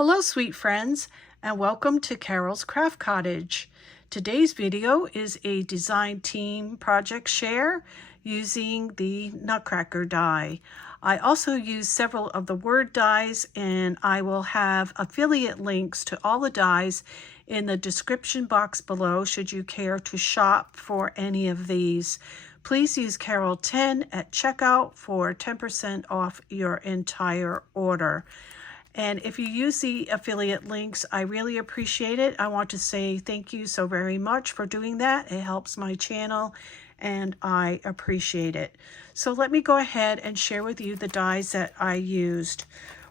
Hello sweet friends, and welcome to Carol's Craft Cottage. Today's video is a design team project share using the Nutcracker die. I also use several of the word dies, and I will have affiliate links to all the dies in the description box below should you care to shop for any of these. Please use Carol 10 at checkout for 10% off your entire order. And if you use the affiliate links, I really appreciate it. I want to say thank you so very much for doing that. It helps my channel and I appreciate it. So let me go ahead and share with you the dies that I used.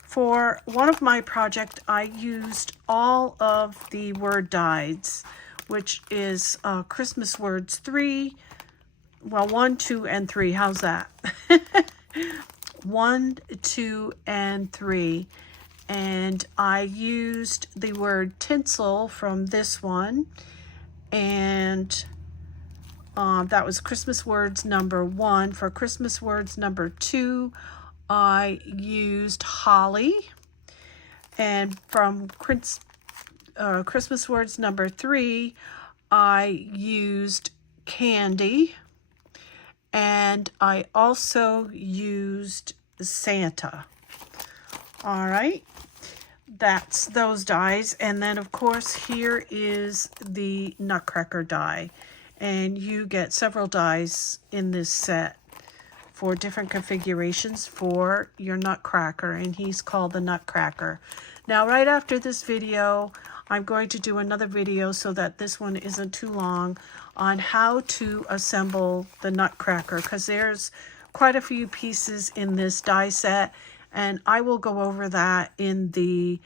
For one of my projects, I used all of the word dies, which is Christmas words 3, well 1, 2, and 3. How's that? 1, 2, and 3. And I used the word tinsel from this one, and that was Christmas words number 1. For Christmas words number 2, I used holly, and from Christmas words number 3, I used candy, and I also used Santa. All right, that's those dies. And then of course here is the Nutcracker die, and you get several dies in this set for different configurations for your Nutcracker, and he's called the Nutcracker. Now right after this video, I'm going to do another video so that this one isn't too long on how to assemble the Nutcracker, because there's quite a few pieces in this die set. And I will go over that in the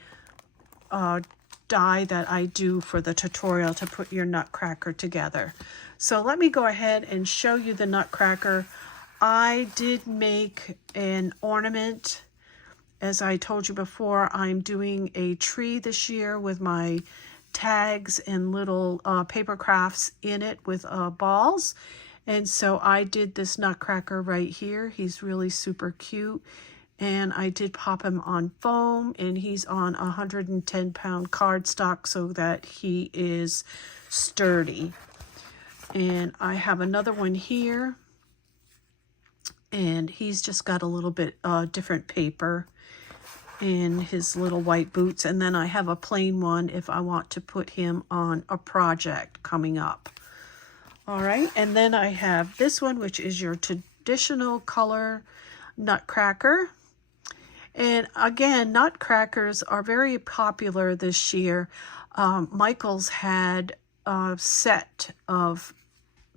die that I do for the tutorial to put your Nutcracker together. So let me go ahead and show you the Nutcracker. I did make an ornament. As I told you before, I'm doing a tree this year with my tags and little paper crafts in it with balls. And so I did this Nutcracker right here. He's really super cute. And I did pop him on foam, and he's on 110-pound cardstock so that he is sturdy. And I have another one here, and he's just got a little bit different paper in his little white boots. And then I have a plain one if I want to put him on a project coming up. All right, and then I have this one, which is your traditional color Nutcracker. And again, Nutcrackers are very popular this year. Michael's had a set of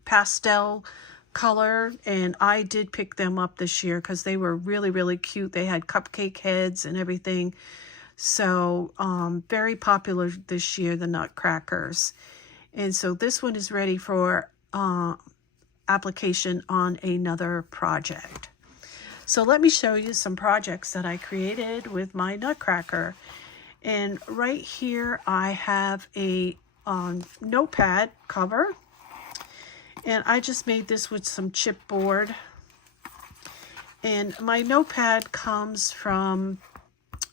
pastel color, and I did pick them up this year because they were really, really cute. They had cupcake heads and everything. So very popular this year, the Nutcrackers. And so this one is ready for application on another project. So let me show you some projects that I created with my Nutcracker. And right here I have a notepad cover. And I just made this with some chipboard. And my notepad comes from,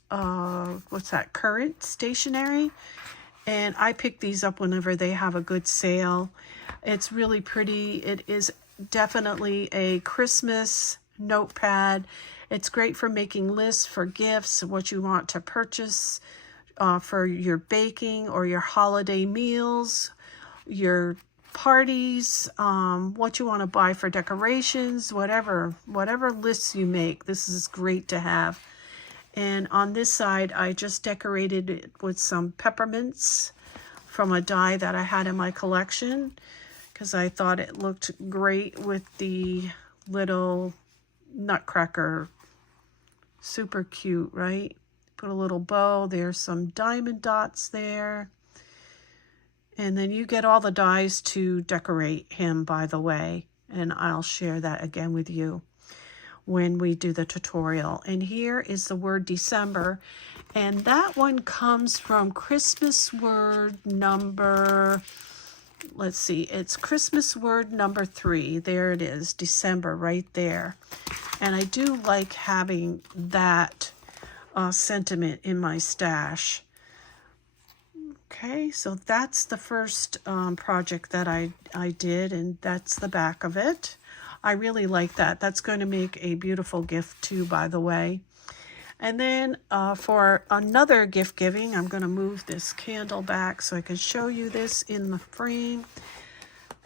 what's that, Current Stationery. And I pick these up whenever they have a good sale. It's really pretty. It is definitely a Christmas notepad. It's great for making lists for gifts, what you want to purchase for your baking or your holiday meals, your parties, what you want to buy for decorations, whatever lists you make. This is great to have. And on this side, I just decorated it with some peppermints from a die that I had in my collection because I thought it looked great with the little Nutcracker. Super cute, right? Put a little bow. There's some diamond dots there. And then you get all the dies to decorate him, by the way. And I'll share that again with you when we do the tutorial. And here is the word December. And that one comes from Christmas word number, let's see, it's Christmas word number 3. There it is, December, right there. And I do like having that sentiment in my stash. Okay, so that's the first project that I did, and that's the back of it. I really like that. That's going to make a beautiful gift too, by the way. And then for another gift giving, I'm going to move this candle back so I can show you this in the frame.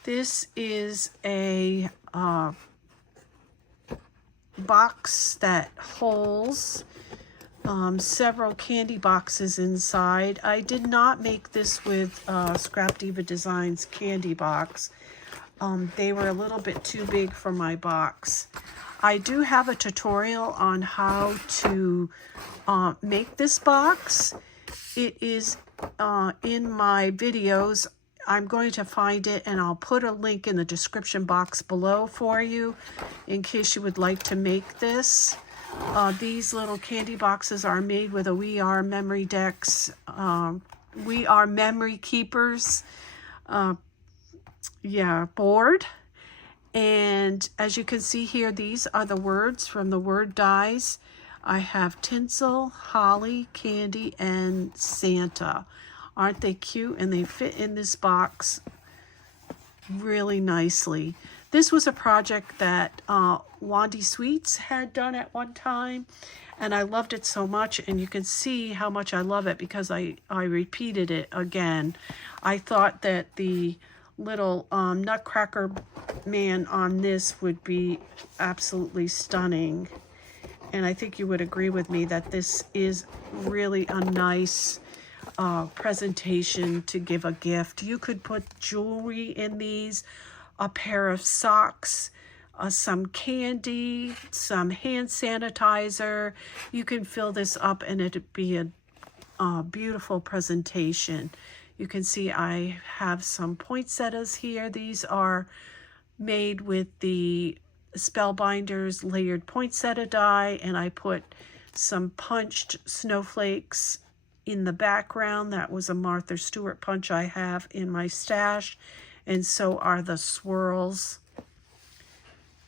This is a box that holds several candy boxes inside. I did not make this with Scrapdiva Designs candy box. They were a little bit too big for my box. I do have a tutorial on how to make this box. It is in my videos. I'm going to find it, and I'll put a link in the description box below for you in case you would like to make this. These little candy boxes are made with a We Are Memory Decks, We Are Memory Keepers board. And as you can see here, these are the words from the word dies. I have tinsel, holly, candy, and Santa. Aren't they cute? And they fit in this box really nicely. This was a project that Wandy Sweets had done at one time, and I loved it so much, and you can see how much I love it because I repeated it again. I thought that the little Nutcracker man on this would be absolutely stunning, and I think you would agree with me that this is really a nice presentation to give a gift. You could put jewelry in these, a pair of socks, some candy, some hand sanitizer. You can fill this up and it'd be a beautiful presentation. You can see I have some poinsettias here. These are made with the Spellbinders layered poinsettia die, and I put some punched snowflakes in the background. That was a Martha Stewart punch I have in my stash, and so are the swirls.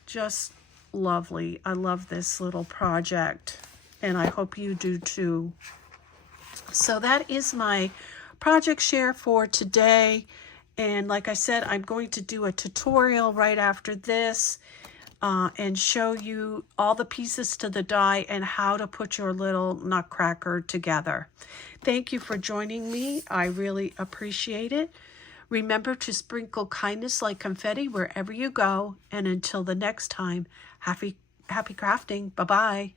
Just lovely. I love this little project, and I hope you do too. So that is my project share for today, and like I said, I'm going to do a tutorial right after this and show you all the pieces to the die and how to put your little Nutcracker together. Thank you for joining me. I really appreciate it. Remember to sprinkle kindness like confetti wherever you go, and until the next time, happy crafting. Bye-bye.